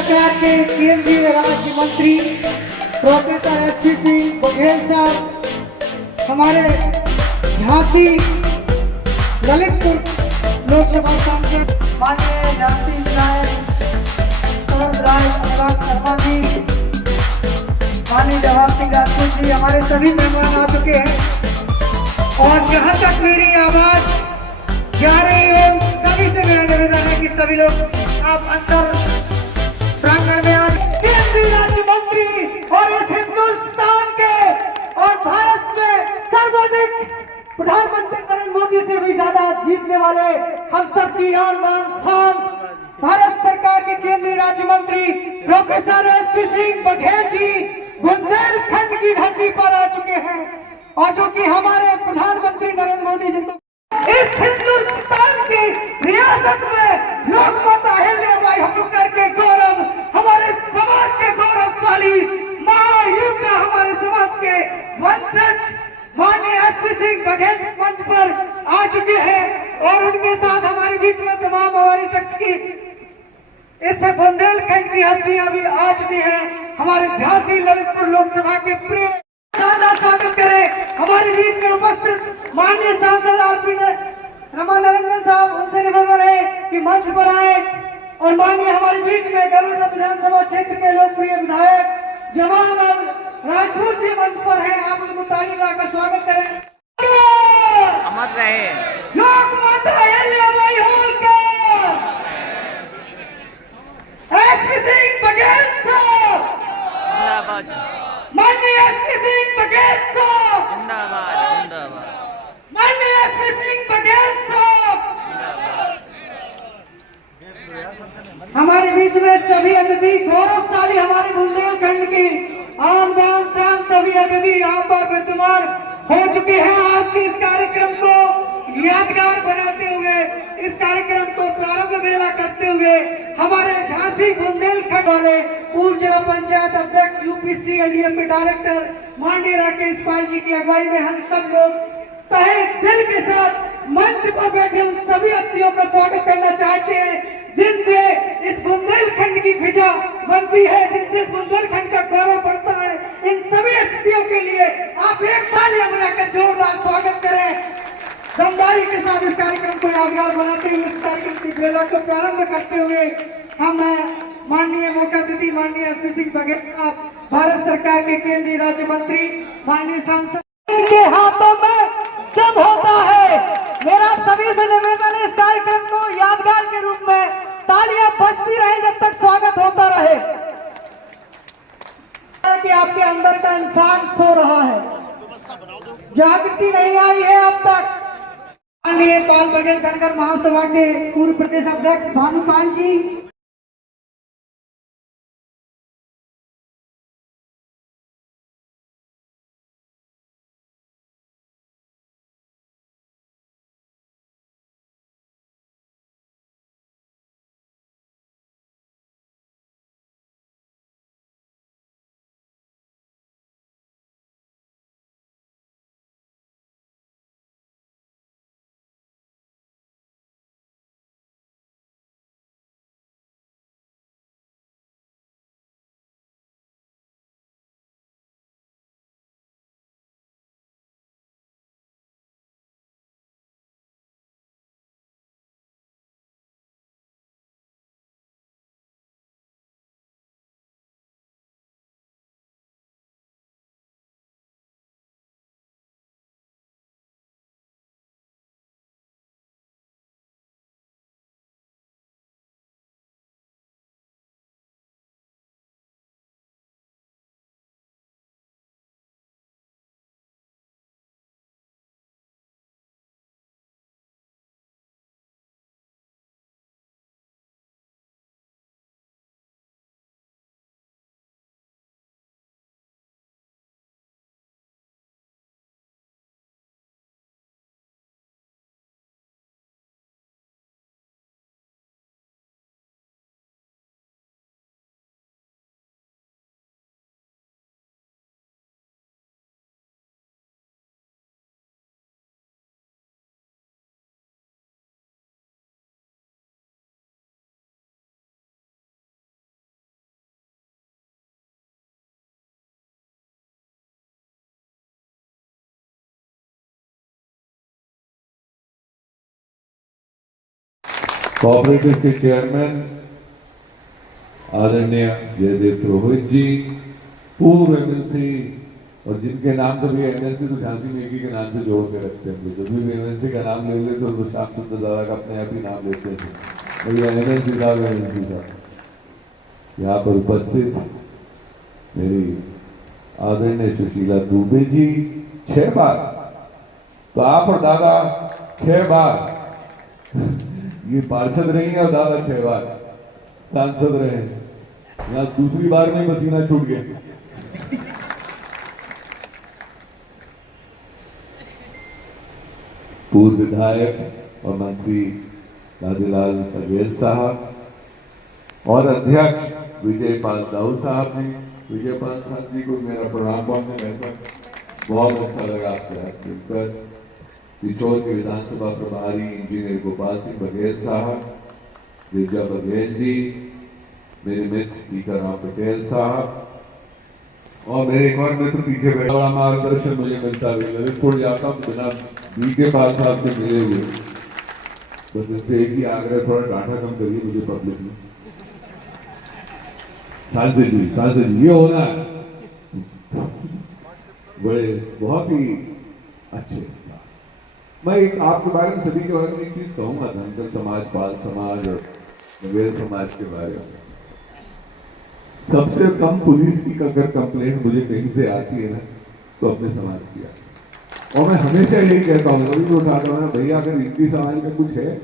सरकार के केंद्रीय राज्य मंत्री प्रोफेसर एसपी बघेल साहब, हमारे झांसी ललितपुर लोकसभा सांसद माननीय झांसी विधायक शरद राय शर्मा जी, माननीय जवाहर सिंह राजपूत जी, हमारे सभी मेहमान आ चुके हैं। और जहां तक मेरी आवाज जा रही हो, सभी से मेरा निवेदन है कि सभी लोग आप अंदर प्रांगण में आज केंद्रीय राज्य मंत्री और इस हिंदुस्तान के और भारत में सर्वाधिक प्रधानमंत्री नरेंद्र मोदी से भी ज्यादा जीतने वाले हम सबकी आन बान शान भारत सरकार के केंद्रीय राज्य मंत्री प्रोफेसर एसपी सिंह बघेल जी बुंदेलखंड की धरती पर आ चुके हैं। और जो कि हमारे प्रधानमंत्री नरेंद्र मोदी जी को इस हिंदुस्तान की रियासत में लोकमाता अहिल्याबाई होलकर के गौरव, हमारे समाज के गौरवशाली महायुद्ध, हमारे समाज के वंशज माननीय एसपी सिंह बघेल मंच पर आ चुके हैं। और उनके साथ हमारे बीच में तमाम हमारी शक्ति की इस बुंदेलखंड की हस्तियां भी आ चुकी हैं। हमारे झांसी ललितपुर लोकसभा के प्रिय स्वागत करें हमारे बीच में उपस्थित माननीय सांसद आरपी रामानंदन साहब, उनसे निवेदन है कि मंच पर आए। और माननीय हमारे बीच में गरुड़ विधानसभा क्षेत्र के लोकप्रिय विधायक जवाहरलाल राजपूत जी मंच पर हैं, आप उनको ताली लगाकर स्वागत करें। अमर रहे लोकमाता अहिल्याबाई होलकर, एसपी सिंह बघेल साहब जिंदाबाद, माननीय एसपी सिंह बघेल साहब जिंदाबाद, जिंदाबाद, माननीय एसपी सिंह बघेल साहब। हमारे बीच में सभी अतिथि गौरवशाली हमारे बुंदेलखंड की आन बान शान सभी अतिथि यहाँ पर विद्यमान हो चुके हैं। आज के इस कार्यक्रम को यादगार बनाते हुए, इस कार्यक्रम को प्रारंभ मेला करते हुए हमारे झांसी बुंदेलखंड वाले पूर्व जिला पंचायत अध्यक्ष यूपीसी एलडीएफ के डायरेक्टर माननीय राकेश पाल जी की अगुवाई में हम सब लोग तहे दिल के साथ मंच पर बैठे उन सभी अतिथियों का स्वागत करना चाहते हैं जिनसे इस बुंदेलखंड की फिजा बनती है, जिनसे इस बुंदेलखंड का गौरव बढ़ता है। इन सभी अतिथियों के लिए आप एक तालियां बजाकर जोरदार स्वागत करें। दमदारी के साथ इस कार्यक्रम को यादगार बनाते हुए, इस कार्यक्रम की बेला को प्रारंभ करते हुए हम माननीय मुख्य अतिथि माननीय एसपी सिंह बघेल साहब, भारत सरकार के केंद्रीय राज्य मंत्री, माननीय सांसद के हाथों में जब होता है। मेरा सभी से निवेदन है इस कार्यक्रम को यादगार के रूप में तालियां बजती रहे जब तक स्वागत होता रहे। कि आपके अंदर का इंसान सो रहा है, जागृति नहीं आई है अब तक। माननीय पाल बघेल धनगर महासभा के पूर्व प्रदेश अध्यक्ष भानुपाल जी, कोऑपरेटिव के चेयरमैन आदरणीय जयदेव पुरोहित जी, पूर्व एमएलसी, और जिनके नाम तो भी एमएलसी तो झांसी मेघी के नाम से जोड़ के रखते हैं। जब भी एमएलसी का नाम ले लेते तो श्याम सुंदर दादा का अपने आप ही नाम लेते थे, भैया एमएलसी साहब, एमएलसी साहब। यहाँ पर उपस्थित मेरी आदरणीय सुशीला दुबे जी 6 बार, तो आप और दादा 6 बार ये पार्षद रही है और दादा 6 बार सांसद रहे हैं। यहाँ दूसरी बार में पसीना छूट गया। पूर्व विधायक और मंत्री दादीलाल बघेल साहब और अध्यक्ष विजय पाल दाऊ साहब ने, विजय पाल साहब जी को मेरा प्रणाम बोलने में बहुत अच्छा लगा आपसे मिलकर। पिछोर के विधानसभा प्रभारी इंजीनियर गोपाल सिंह बघेल साहब, गिरजा बघेल जी, मेरे मित्र टीकाराम पटेल साहब, और मेरे एक और मित्र पीछे बैठा, बड़ा मार्गदर्शन मुझे मिलता है। ललितपुर जाता हूँ बिना बीके पाल साहब से मिले हुए, बस इससे एक ही आग्रह, थोड़ा डांटा कम करिए मुझे पब्लिक में। सांसद जी ये होना है, बड़े बहुत ही अच्छे इंसान। मैं एक आपके बारे में, सभी के बारे में एक चीज कहूंगा, धनगर समाज, पाल समाज और नवेल समाज के बारे में। सबसे कम पुलिस की अगर कंप्लेंट मुझे कहीं से आती है ना, तो अपने समाज की आती है। और मैं हमेशा यही कहता हूँ, कभी भी उठाता हूँ, भैया अगर इनकी समाज में कुछ है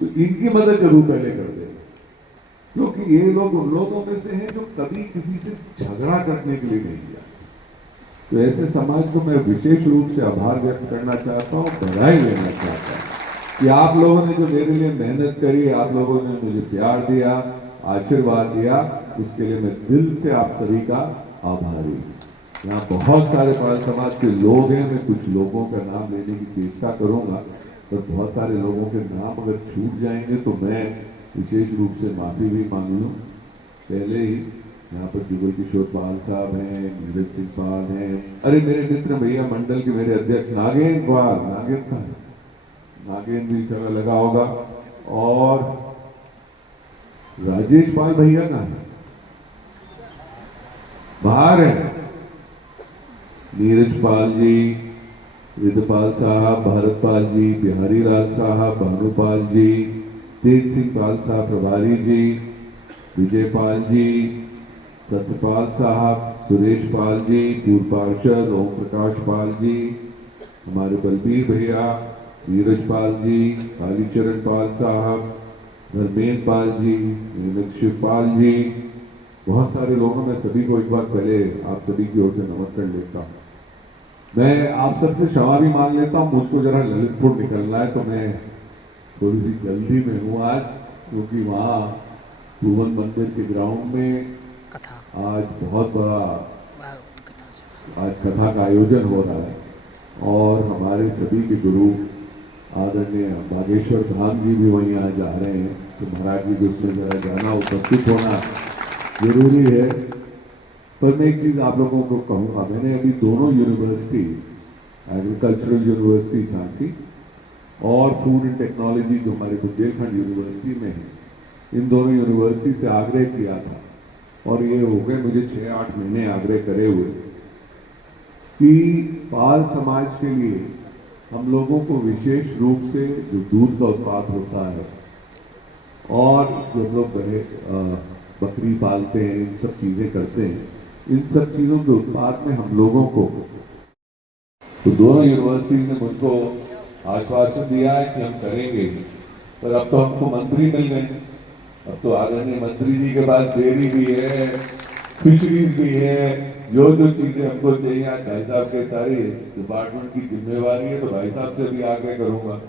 तो इनकी मदद जरूर पहले कर देगा, क्योंकि ये लोग उन लोगों में से हैं जो कभी किसी से झगड़ा करने के लिए नहीं गया। तो ऐसे समाज को मैं विशेष रूप से आभार व्यक्त करना चाहता हूँ, बधाई देना चाहता हूँ कि आप लोगों ने जो मेरे लिए मेहनत करी, आप लोगों ने मुझे प्यार दिया, आशीर्वाद दिया, उसके लिए मैं दिल से आप सभी का आभारी हूँ। यहाँ बहुत सारे पाल समाज के लोग हैं, मैं कुछ लोगों का नाम लेने की चेष्टा करूंगा, पर बहुत सारे लोगों के नाम अगर छूट जाएंगे तो मैं विशेष रूप से माफी भी मांग लूँ। पहले ही यहाँ पर जुगल किशोर पाल साहब हैं, नीरज सिंह पाल हैं, अरे मेरे मित्र भैया मंडल के मेरे अध्यक्ष नागेंद्र पाल, नागेंद्र भी चला लगा होगा, और राजेश पाल भैया का है बाहर है, नीरज पाल जी, रिद्धपाल साहब, भारत पाल जी, बिहारी लाल साहब, भानुपाल जी, तेज सिंह पाल साहब प्रभारी जी, विजय पाल जी, सत्यपाल साहब, सुरेश पाल जी, पूर्व पार्षद ओम प्रकाश पाल जी, हमारे बलबीर भैया, नीरज पाल जी, कालीचरण पाल साहब, धर्मेंद्र पाल जी, शिवपाल जी, बहुत सारे लोगों में सभी को एक बार पहले आप सभी की ओर से नमस्कार लेता हूँ। मैं आप सबसे क्षमा भी मांग लेता हूँ, मुझको जरा ललितपुर निकलना है, तो मैं थोड़ी सी जल्दी में हूँ आज, क्योंकि वहाँ भुवन मंदिर के ग्राउंड में आज बहुत बड़ा आज कथा का आयोजन हो रहा है, और हमारे सभी के गुरु आदरणीय बागेश्वर धाम जी भी वहीं आज जा रहे हैं, तो महाराज जी को उसमें जरा जाना, उपस्थित होना जरूरी है। पर मैं एक चीज आप लोगों को कहूँगा, मैंने अभी दोनों यूनिवर्सिटी, एग्रीकल्चरल यूनिवर्सिटी झांसी और फूड एंड टेक्नोलॉजी जो हमारे बुंदेलखंड यूनिवर्सिटी में है, इन दोनों यूनिवर्सिटी से आग्रह किया था, और ये हो गए मुझे 6-8 महीने आग्रह करे हुए कि पाल समाज के लिए हम लोगों को विशेष रूप से जो दूध का उत्पाद होता है, और जो लोग बकरी पालते हैं, इन सब चीजें करते हैं, इन सब चीजों के उत्पाद में हम लोगों को, तो दोनों यूनिवर्सिटीज ने मुझको आश्वासन दिया है कि हम करेंगे। पर अब तो हमको मंत्री मिल गए, अब तो आदरणीय मंत्री जी के पास डेयरी भी है, फिशरीज भी है, जो चीजें हमको चाहिए आज भाई साहब के सारी डिपार्टमेंट की जिम्मेवारी है, तो भाई साहब से भी आगे करूंगा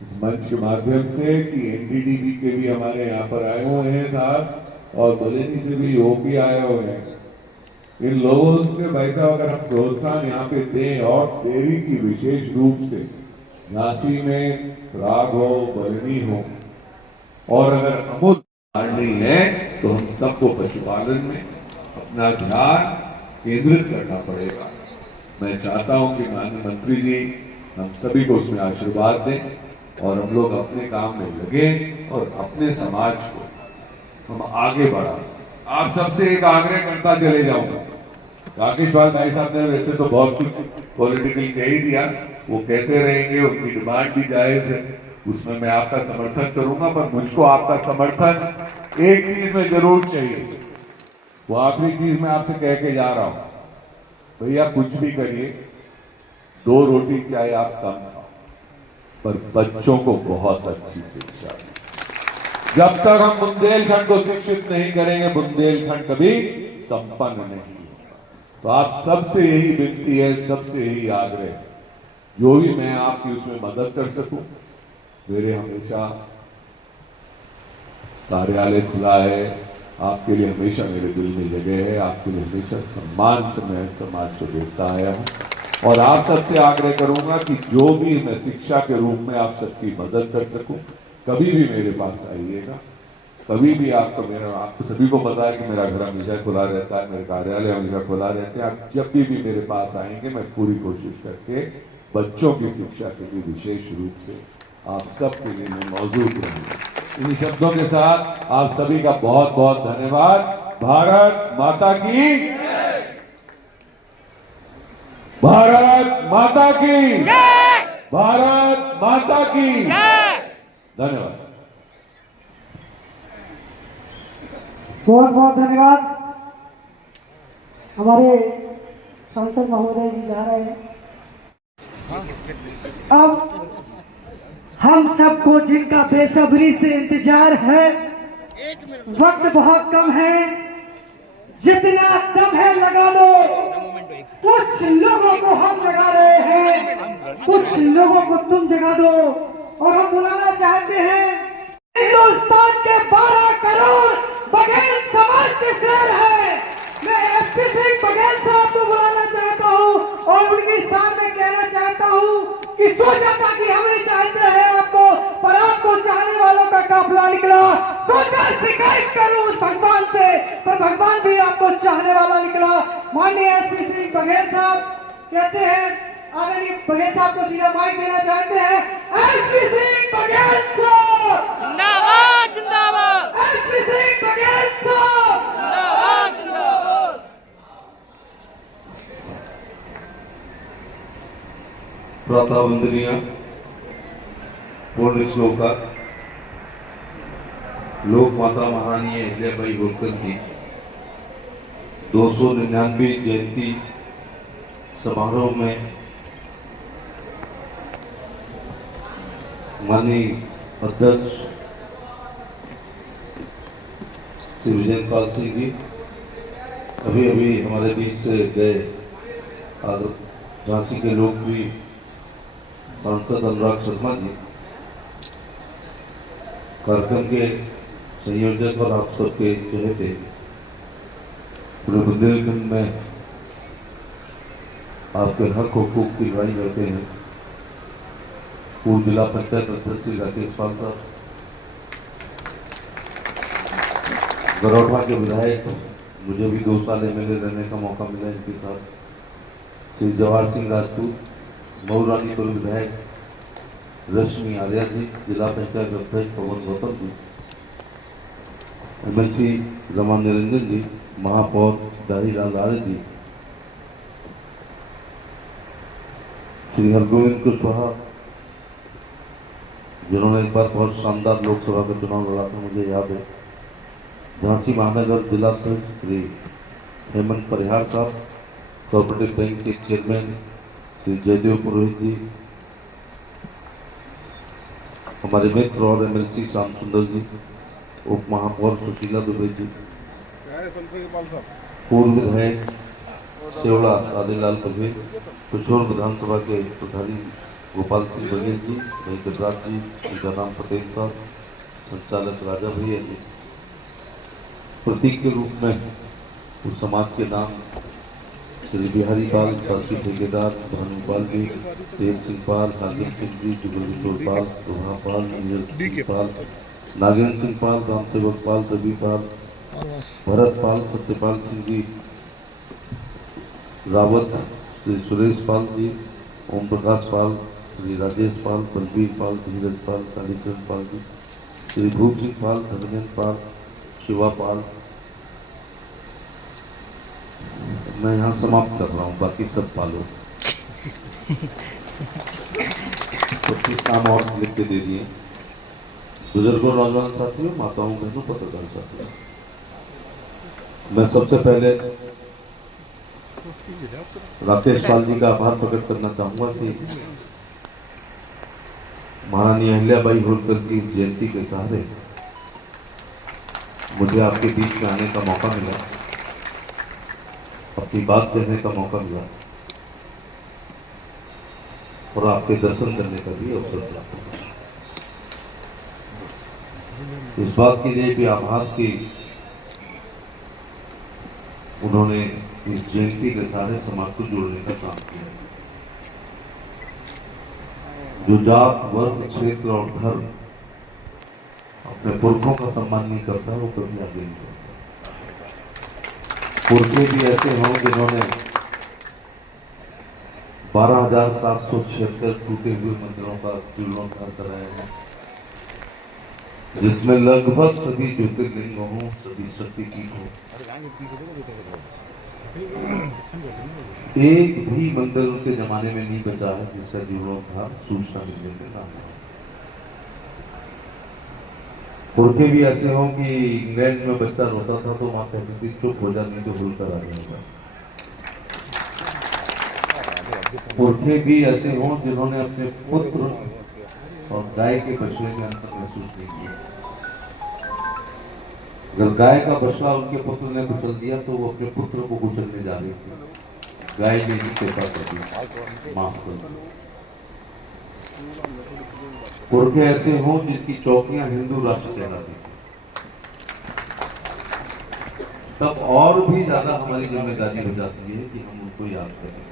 इस मंच के माध्यम से कि एनडीडीबी के भी हमारे यहाँ पर आए हुए हैं साहब, और बरेली से भी ओपी आए हुए हैं। इन लोगों के भाई साहब अगर हम प्रोत्साहन यहाँ पे दें, और डेयरी की विशेष रूप से झांसी में राग हो, बरनी हो, और अगर अमूल नहीं है तो हम सबको पशुपालन में अपना ध्यान केंद्रित करना पड़ेगा। मैं चाहता हूं कि माननीय मंत्री जी हम सभी को उसमें आशीर्वाद दें, और हम लोग अपने काम में लगे और अपने समाज को हम आगे बढ़ा सकें। आप सबसे एक आग्रह करता चले जाऊंगा। राकेश भाई साहब ने वैसे तो बहुत कुछ पॉलिटिकल कह ही दिया, वो कहते रहेंगे, उनकी डिमांड भी जायज है, उसमें मैं आपका समर्थन करूंगा, पर मुझको आपका समर्थन एक चीज में जरूर चाहिए। वो आखिरी चीज मैं आपसे कह के जा रहा हूं, भैया कुछ भी करिए, 2 रोटी चाहे आप कम खाओ, पर बच्चों को बहुत अच्छी शिक्षा दें। जब तक हम बुंदेलखंड को शिक्षित नहीं करेंगे, बुंदेलखंड कभी संपन्न नहीं होगा। तो आप सबसे यही विनती है, सबसे यही आग्रह है, जो भी मैं आपकी उसमें मदद कर सकूं, मेरे हमेशा कार्यालय खुला है, आपके लिए हमेशा मेरे दिल में जगह है, आपके लिए हमेशा सम्मान से मैं समाज को देखता आया हूं। और आप सबसे आग्रह करूंगा कि जो भी मैं शिक्षा के रूप में आप सबकी मदद कर सकूं, कभी भी मेरे पास आइएगा, कभी भी आपको सभी को पता है कि मेरा घर हमेशा खुला रहता है, मेरे कार्यालय हमेशा खुला रहते हैं। आप जब भी मेरे पास आएंगे, मैं पूरी कोशिश करके बच्चों की शिक्षा के लिए विशेष रूप से आप सबके लिए मैं मौजूद रहूंगा। इन शब्दों के साथ आप सभी का बहुत बहुत धन्यवाद। भारत माता की, भारत माता की, भारत माता की धन्यवाद। बहुत बहुत धन्यवाद। हमारे सांसद महोदय जी जा रहे हैं। अब हम सबको जिनका बेसब्री से इंतजार है, वक्त बहुत कम है, जितना दम है लगा लो। कुछ लोगों को हम जगा रहे हैं, कुछ लोगों को तुम जगा दो। और हम बुलाना चाहते हैं, हिंदुस्तान के 12 करोड़ बघेल समाज के शेर है, मैं एसपी सिंह बघेल साहब को बुलाना चाहता हूं और उनके सामने कहना चाहता हूं कि सोचा था कि हम ही चाहते हैं आपको, पर आपको चाहने वालों का काफिला निकला। सोचा शिकायत करूं उस भगवान से, पर भगवान भी आपको चाहने वाला निकला। माननीय एसपी सिंह बघेल साहब कहते हैं, आदरणीय बघेल साहब को सीधा माइक देना चाहते हैं। एसपी सिंह बघेल साहब जिंदाबाद जिंदाबाद, एसपी सिंह बघेल साहब जिंदाबाद जिंदाबाद। प्रातः वंदनीय पूर्ण श्लोका लोक माता महारानी अहिल्याबाई होलकर की 299वीं जयंती समारोह में माननीय अध्यक्ष श्री विजय पाल सिंह जी अभी अभी हमारे बीच से गए, और झांसी के लोग भी सांसद अनुराग शर्मा जी कार्यक्रम के संयोजक और आप सबके चहेते पूरे बुंदेलखंड में आपके हक हुकूक की लड़ाई लड़ते हैं। पूर्व जिला पंचायत अध्यक्ष श्री राकेश पाल साहब, गरौठा के विधायक, मुझे भी 2 साल एमएलए रहने का मौका मिला इनके साथ, श्री जवाहर सिंह राजपूत, मऊरानीपुर विधायक रश्मि आर्या जी, जिला पंचायत अध्यक्ष पवन गौतम जी, एमएलसी रमा निरंजन जी, महापौर दाहीलाल आर्य जी, श्री हरगोविंद कुशवाहा जिन्होंने एक बार बहुत शानदार लोकसभा का चुनाव लड़ा था, मुझे याद है, झांसी महानगर जिला श्री हेमंत परिहार साहब, कोऑपरेटिव बैंक के चेयरमैन श्री जयदेव पुरोहित जी, हमारे मित्र और एमएलसी श्याम सुंदर जी, उप महापौर सुशीला दुबे जी, पूर्व विधायक सेवड़ा राधेलाल कबीर, पिछोर विधानसभा के प्रभारी गोपाल सिंह बघेल जी, वेंकटराज जी, सीताराम पटेल साहब, संचालक राजा भैया जी, प्रतीक के रूप में उस समाज के नाम श्री बिहारी पाल, शास्त्री ठेकेदार, भानुपाल जी, देव सिंह पाल, नागेंद्र सिंह जी, जुगल किशोर पाल, शोभा पाल, नीरज सिंह पाल, नागेंद्र सिंह पाल, रामसेवक पाल, रवि पाल, भरत पाल, सत्यपाल सिंह जी रावत, श्री सुरेश पाल जी, ओम प्रकाश पाल, श्री राजेश पाल, बलबीर पाल, धीरज पाल, कालीचरण पाल जी, श्री भूप सिंह पाल, धर्मेंद्र पाल, शिवा पाल। मैं यहाँ समाप्त कर रहा हूँ, बाकी सब पालो। 25 नाम और लिख के दे दिए। बुजुर्गों, नौजवान साथियों, माताओं, बहनों, पत्रकार साथियों, मैं सबसे पहले राकेश पाल जी का आभार प्रकट करना चाहूंगा कि महारानी अहिल्याबाई होलकर की इस जयंती के सहारे मुझे आपके बीच में आने का मौका मिला, अपनी बात कहने का मौका मिला और आपके दर्शन करने का भी अवसर मिला। इस बात के लिए भी आभार कि उन्होंने इस जयंती के सारे समाज को जोड़ने का काम किया। जो जात, वर्ग, क्षेत्र और धर्म अपने पुरखों का सम्मान नहीं करता, वो कभी आगे नहीं बढ़ता। पुरखे भी ऐसे हों जिन्होंने 12,776 टूटे हुए मंदिरों का जीर्णोद्धार कराया है, जिसमें लगभग सभी ज्योतिर्लिंग हों, सभी शक्तिपीठ हों। एक भी मंदिर उनके जमाने में नहीं बचा है जिसका जीर्णोद्धार सूचना मिलने के नाम है। पुरखे भी ऐसे हों कि इंग्लैंड में बच्चा रोता था तो मां कहती थी चुप हो जा, नहीं तो भूलकर आ जाएगा। पुरखे भी ऐसे हों जिन्होंने अपने पुत्र और गाय के बछड़े में अंतर महसूस नहीं किया। अगर गाय का बछड़ा उनके पुत्र ने कुचल दिया तो वो अपने पुत्र को कुचलने जा रही थी। गाय ने ही कृपा कर दी, माफ कर दी। पुरखे ऐसे हों जिनकी चौकियां हिंदू राष्ट्र कहलाती, तब और भी ज्यादा हमारी जिम्मेदारी हो जाती है कि हम उनको याद करें।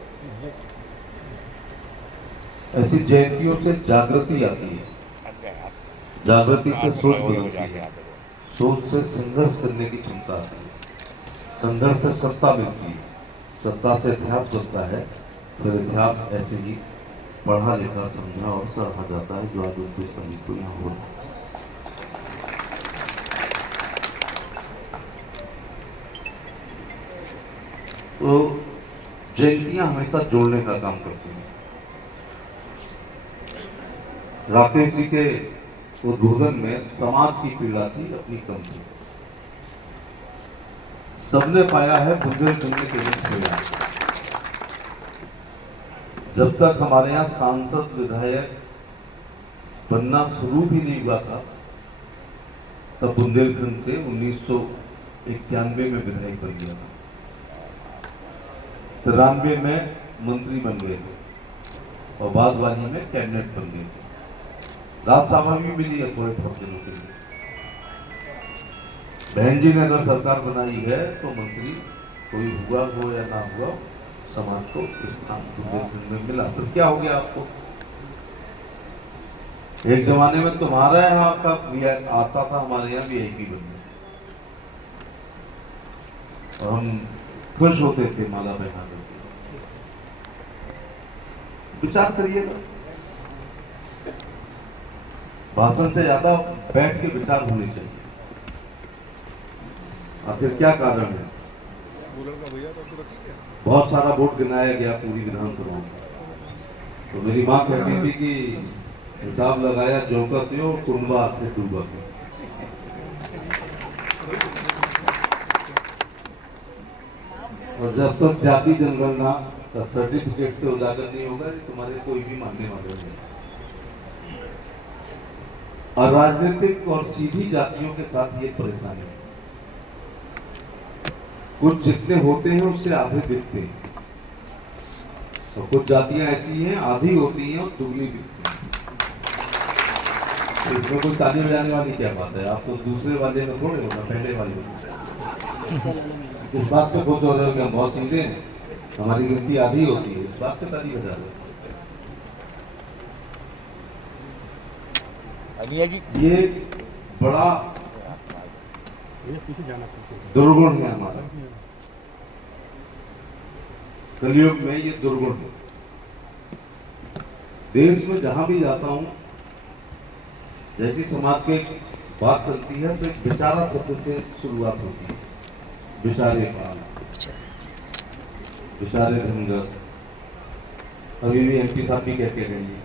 ऐसी जयंतियों से जागृति आती है, जागृति से सोच बदलती है, सोच से संघर्ष करने की क्षमता आती है, संघर्ष से सत्ता मिलती है, सत्ता से इतिहास बनता है, फिर इतिहास ऐसे ही पढ़ा लिखा समझा और सराहा जाता है, जो आज उनके सभी को यहाँ हो रहा है। तो जयंतियां हमेशा जोड़ने का काम करती हैं। राकेश जी के उद्बोधन में समाज की पीड़ा थी, अपनी कम थी। सबने पाया है बुंदेलखंड में केवल पीड़ा। जब तक हमारे यहाँ सांसद विधायक बनना शुरू भी नहीं हुआ था, तब बुंदेलखंड से 1991 में विधायक बन गया था। 93 में मंत्री बन गए थे और बाद वाली में कैबिनेट बन गए थे। राज्यसभा भी मिली है थोड़े बहुत दिनों के लिए। बहन जी ने अगर सरकार बनाई है तो मंत्री कोई हुआ हो या ना हुआ, समाज को इस स्थान में मिला। तो क्या हो गया आपको? एक जमाने में तुम्हारा यहाँ का आता था, हमारे यहाँ VIP बन गया और हम खुश होते थे माला पहना करके। विचार करिएगा, भाषण से ज्यादा बैठ के विचार होने चाहिए। आखिर क्या कारण है? बहुत सारा वोट गिनाया गया पूरी विधानसभा में, तो मेरी मां कहती थी कि हिसाब लगाया जोकते हो कुंडवा से डूबा के। और जब तक जाति जनगणना का सर्टिफिकेट से उजागर नहीं होगा, तुम्हारे कोई भी मानने वाले नहीं। और राजनीतिक और सीधी जातियों के साथ ये परेशानी है, कुछ जितने होते हैं उससे आधे दिखते हैं, तो कुछ जातियां ऐसी हैं आधी होती हैं और दुगनी दिखती हैं। इसमें कोई ताली बजाने वाली क्या बात है? आप तो दूसरे वाले में थोड़े होगा, पहले वाले में। इस बात पे खुश हो रहे हो कि हम बहुत सीधे हैं, हमारी गिनती आधी होती है, इस बात पे ताली बजा रहे। ये बड़ा दुर्गुण है हमारा, कलयुग में ये दुर्गुण है। देश में जहां भी जाता हूं, जैसी समाज की बात चलती है तो एक बेचारा शब्द से शुरुआत होती है। बेचारे पाल, बेचारे धनगर, अभी भी एमपी साहब भी कह के गए हैं,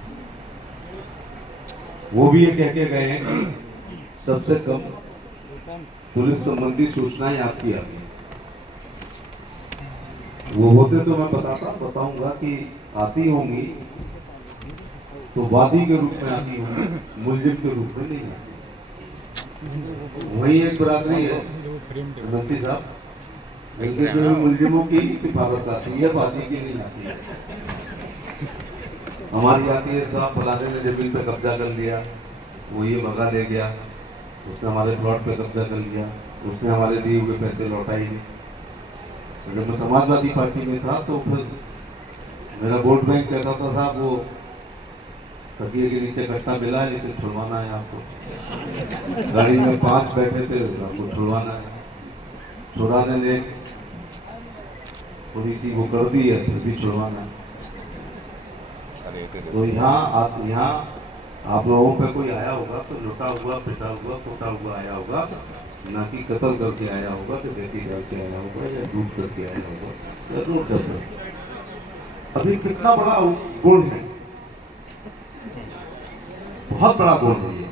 वो भी ये कह के गए हैं कि सबसे कम पुलिस संबंधी सूचनाएं आपकी आती हैं। वो होते तो मैं बताऊंगा कि आती होंगी तो वादी के रूप में आती होंगी, मुलजिम के रूप में नहीं आती। वही एक बरादरी है मंत्री साहब, इनके जो मुलजिमों की सिफारिश आती है, वादी की नहीं आती है। हमारी आती है साहब फलाने ने जमीन पे कब्जा कर लिया, वो ये भगा ले गया, उसने हमारे प्लॉट पे कब्जा कर लिया, उसने हमारे दिए हुए पैसे लौटाए नहीं। तो जब मैं समाजवादी पार्टी में था तो फिर मेरा वोट बैंक कहता था साहब वो तकिए के नीचे कट्टा मिला है, लेकिन छुड़वाना है आपको। गाड़ी में 5 बैठे थे, आपको छुड़वाना है। छुड़ाने ने थोड़ी सी वो कर दी है, फिर भी छुड़वाना है। तो यहाँ आप लोगों पे कोई आया होगा तो लुटा हुआ, पिटा हुआ, टूटा हुआ आया होगा, ना कि कत्ल करके आया होगा, तो बेटी डाल के आया होगा, या डूब करके आया होगा, या रोड कर। अभी कितना बड़ा गुण है, बहुत बड़ा गुण है ये।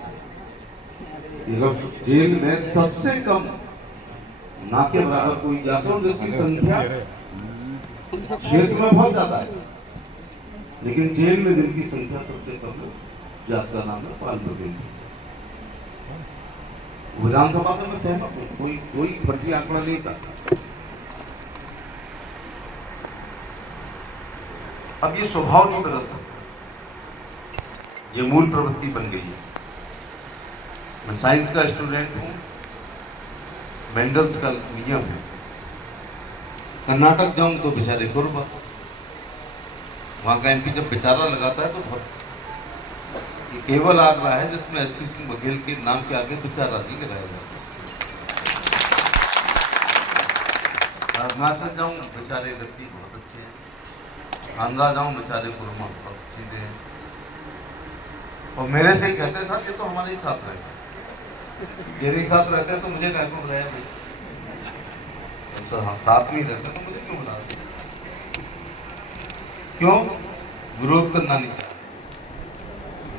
अगर जेल में सबसे कम ना के बराबर कोई जाता हो, जिसकी संख्या क्षेत्र में बहुत ज्यादा है, लेकिन जेल में जिनकी संख्या सबसे कम है, जात का नाम है पाल बघेल। विधानसभा में मैं सहमत हूँ, कोई फर्जी आंकड़ा नहीं था। अब ये स्वभाव नहीं बदल सकता, ये मूल प्रवृत्ति बन गई है। मैं साइंस का स्टूडेंट हूं, मेंडल्स का नियम है, कर्नाटक जाऊं तो बेचारे कुर्बा, वहां का एमपी जब बेचारा लगाता है तो बहुत ये केवल आ रहा है जिसमें एसपी सिंह बघेल के नाम के आगे बेचारा नहीं लगाया जाता। अरुणाचल जाऊं बेचारे व्यक्ति बहुत अच्छे हैं, आंध्रा जाऊं बेचारे कुर्मा बहुत सीधे हैं, और मेरे से कहते था ये तो हमारे ही साथ रहते, मेरे ही साथ रहते तो मुझे क्या क्यों बुलाया भाई, तो हाँ साथ में रहते तो मुझे क्यों बुला, क्यों विरोध करना नहीं चाहिए,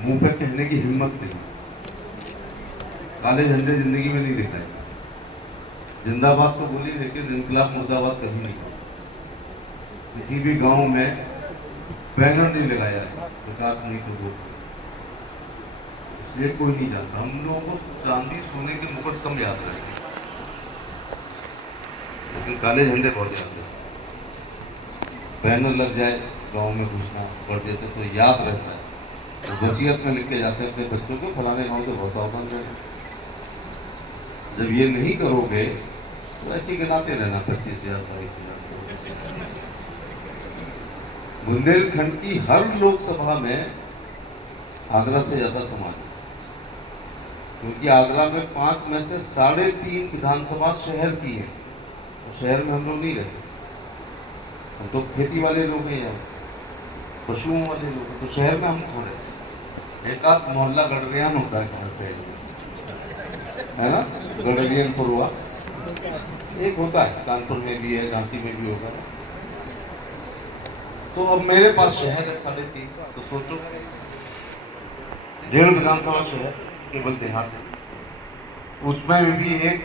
मुंह पे कहने की हिम्मत नहीं। काले झंडे जिंदगी में नहीं दिखाए, जिंदाबाद तो बोली, लेकिन इनकलाब मुर्दाबाद कहीं नहीं। किसी भी गांव में बैनर नहीं लगाया विकास नहीं तो वो, इसलिए कोई नहीं जानता। हम लोगों को चांदी सोने के मुकुट कम याद रहेंगे, लेकिन काले झंडे बहुत याद है। बैनर लग जाए गांव में घुसना कर देते तो याद रहता है, तो वसीयत में लिख के जाते अपने बच्चों को फलाने गांव तो बहुत बन जाए। जब ये नहीं करोगे तो ऐसे गिनाते रहना 25,000 22,000। बुंदेलखंड की हर लोकसभा में आगरा से ज्यादा समाज है, क्योंकि आगरा में 5 में से 3.5 विधानसभा शहर की है, तो शहर में हम लोग नहीं रहते, हम तो खेती वाले लोग हैं यार, पशुओं वाले लोग हैं, तो शहर में हम थोड़े एक आध मोहल्ला गड़रियान होता है कहाँ पे, है ना, गड़रियन पुरवा एक होता है, कानपुर में भी है, झांसी में भी होगा। तो अब मेरे पास शहर है 3.5, तो सोचो 1.5 विधानसभा शहर केवल देहात है, उसमें भी एक